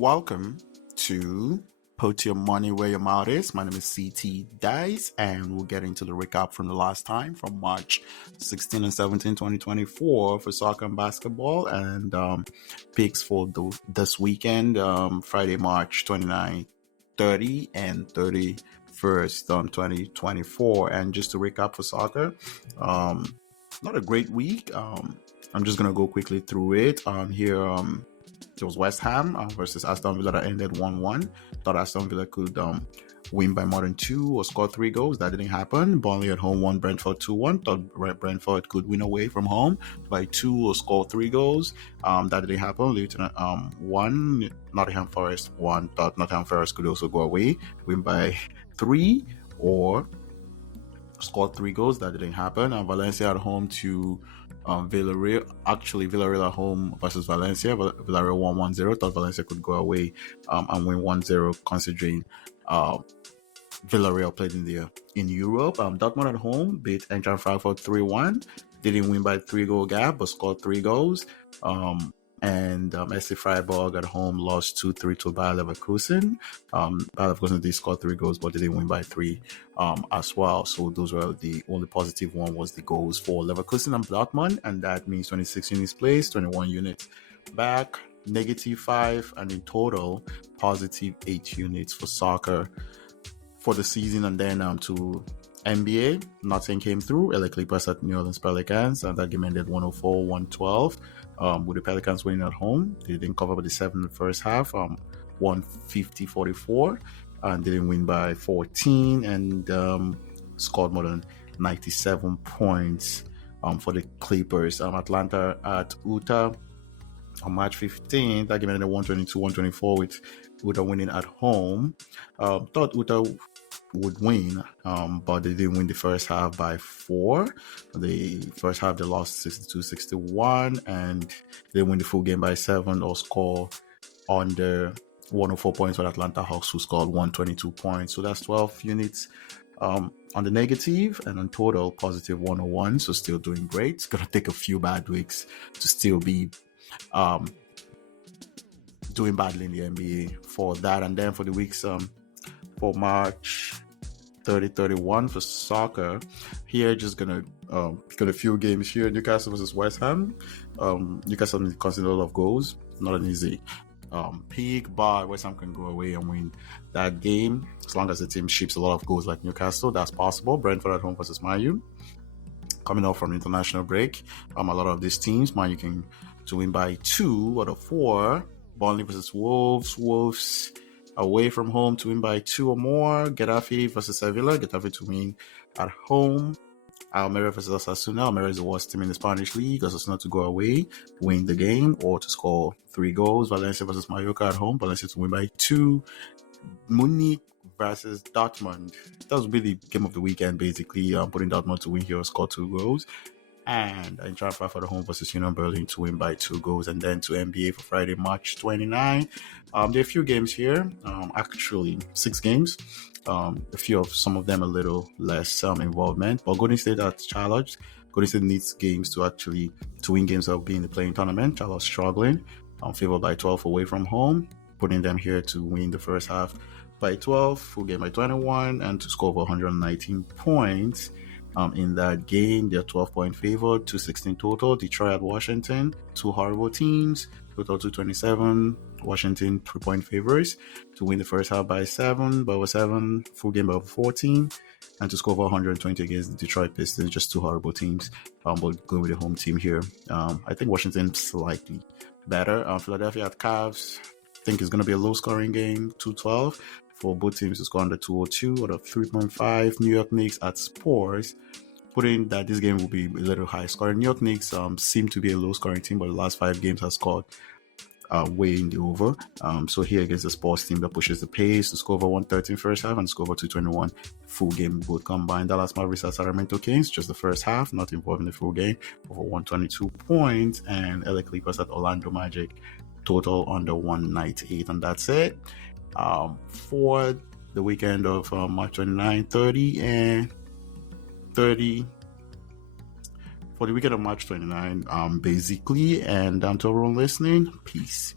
Welcome to Put Your Money Where Your Mouth Is. My name is CT Dice, and we'll get into the recap from the last time from March 16 and 17, 2024 for soccer and basketball, and picks for this weekend, Friday, March 29, 30, and 31st, 2024. And just to recap for soccer, not a great week. I'm just going to go quickly through it. Here, it was West Ham versus Aston Villa that ended 1-1. Thought Aston Villa could win by more than 2 or score 3 goals. That didn't happen. Burnley at home won Brentford 2-1. Thought Brentford could win away from home by 2 or score 3 goals. That didn't happen. Luton 1. Nottingham Forest 1. Thought Nottingham Forest could also go away, win by 3 or score 3 goals. That didn't happen. Valencia at home to Villarreal. Actually, Villarreal at home versus Valencia. Villarreal won 1-0. Thought Valencia could go away and win 1-0, considering Villarreal played in Europe. Dortmund at home beat Eintracht Frankfurt 3-1. Didn't win by 3-goal gap, but scored 3 goals. And SC Freiburg at home lost 2-3 to Bayer Leverkusen. Bayer Leverkusen did score 3 goals, but they didn't win by 3 as well. So those were the only positive one was the goals for Leverkusen and Dortmund, and that means 26 units placed, 21 units back, -5, and in total, +8 units for soccer for the season. And then to NBA, nothing came through. LA Clippers at New Orleans Pelicans, and that game ended 104-112. With the Pelicans winning at home. They didn't cover by the 7 in the first half, 150-44, and they didn't win by 14, and scored more than 97 points for the Clippers. Atlanta at Utah on March 15th. That game ended 122-124 with Utah winning at home. Thought Utah would win, but they didn't win the first half by 4. The first half they lost 62-61, and they win the full game by 7 or score under 104 points for Atlanta Hawks, who scored 122 points. So that's 12 units on the negative, and on total +101. So still doing great. It's gonna take a few bad weeks to still be doing badly in the NBA for that. And then for the weeks for March 30-31 for soccer, here just gonna got a few games here. Newcastle versus West Ham. Newcastle considered a lot of goals, not an easy pick, but West Ham can go away and win that game as long as the team ships a lot of goals like Newcastle. That's possible. Brentford at home versus Man U, coming off from international break. A lot of these teams, Man U can to win by 2 out of 4. Burnley versus Wolves away from home to win by 2 or more. Getafe versus Sevilla. Getafe to win at home. Almeria versus Osasuna. Almeria is the worst team in the Spanish league. Osasuna to go away, win the game, or to score 3 goals. Valencia versus Mallorca at home. Valencia to win by 2. Munich versus Dortmund. That was really the game of the weekend, basically. Putting Dortmund to win here or score 2 goals. And Eintracht Frankfurt at home versus Union Berlin to win by 2 goals. And then to NBA for Friday, March 29. There are a few games here, actually 6 games. A few of some of them a little less involvement. But Golden State at Charlotte. Golden State needs games to win games that will be in the playing tournament. Charlotte struggling, favored by 12 away from home, putting them here to win the first half by 12, full game by 21, and to score over 119 points. In that game, they're 12-point favored, 216 total. Detroit at Washington, 2 horrible teams, total 227. Washington 3-point favorites to win the first half by 7, full game by 14, and to score over 120 against the Detroit Pistons. Just 2 horrible teams, but go with the home team here. I think Washington slightly better. Philadelphia at Cavs, I think it's going to be a low-scoring game, 212. For both teams to score under 202 out of 3.5. New York Knicks at Spurs, putting that this game will be a little high scoring. New York Knicks seem to be a low scoring team, but the last 5 games has scored way in the over. So here against the Spurs team that pushes the pace to score over 113 first half and score over 221 full game both combined. Dallas Mavericks at Sacramento Kings, just the first half, not involved in the full game, over 122 points. And LA Clippers at Orlando Magic, total under 198, and that's it. For the weekend of March 29, 30, and 30 for the weekend of March 29, basically. And to everyone listening, peace.